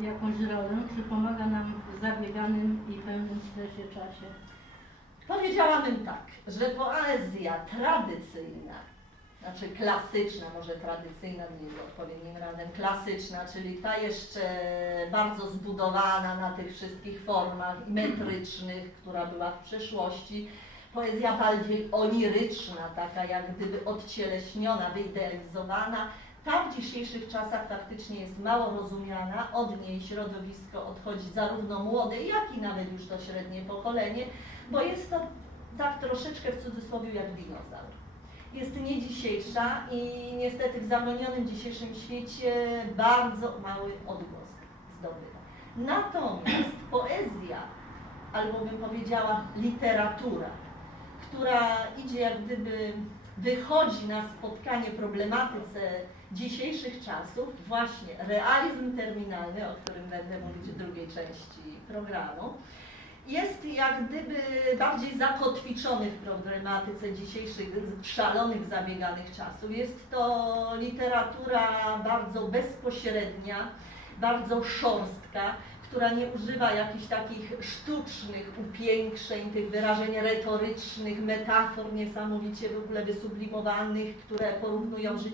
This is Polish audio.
Jakąś rolę, czy pomaga nam w zabieganym i pełnym stresie czasie? Powiedziałabym tak, że poezja tradycyjna, znaczy klasyczna, może tradycyjna nie jest odpowiednim razem, klasyczna, czyli ta jeszcze bardzo zbudowana na tych wszystkich formach metrycznych, która była w przeszłości, poezja bardziej oniryczna, taka jak gdyby odcieleśniona, wyidealizowana, ta w dzisiejszych czasach faktycznie jest mało rozumiana, od niej środowisko odchodzi zarówno młode, jak i nawet już to średnie pokolenie, bo jest to tak troszeczkę w cudzysłowie jak dinozaur. Jest nie dzisiejsza i niestety w zabronionym dzisiejszym świecie bardzo mały odgłos zdobywa. Natomiast poezja, albo bym powiedziała literatura, która idzie jak gdyby, wychodzi na spotkanie problematyce dzisiejszych czasów, właśnie realizm terminalny, o którym będę mówić w drugiej części programu, jest jak gdyby bardziej zakotwiczony w problematyce dzisiejszych szalonych, zabieganych czasów. Jest to literatura bardzo bezpośrednia, bardzo szorstka, która nie używa jakichś takich sztucznych upiększeń, tych wyrażeń retorycznych, metafor niesamowicie w ogóle wysublimowanych, które porównują życie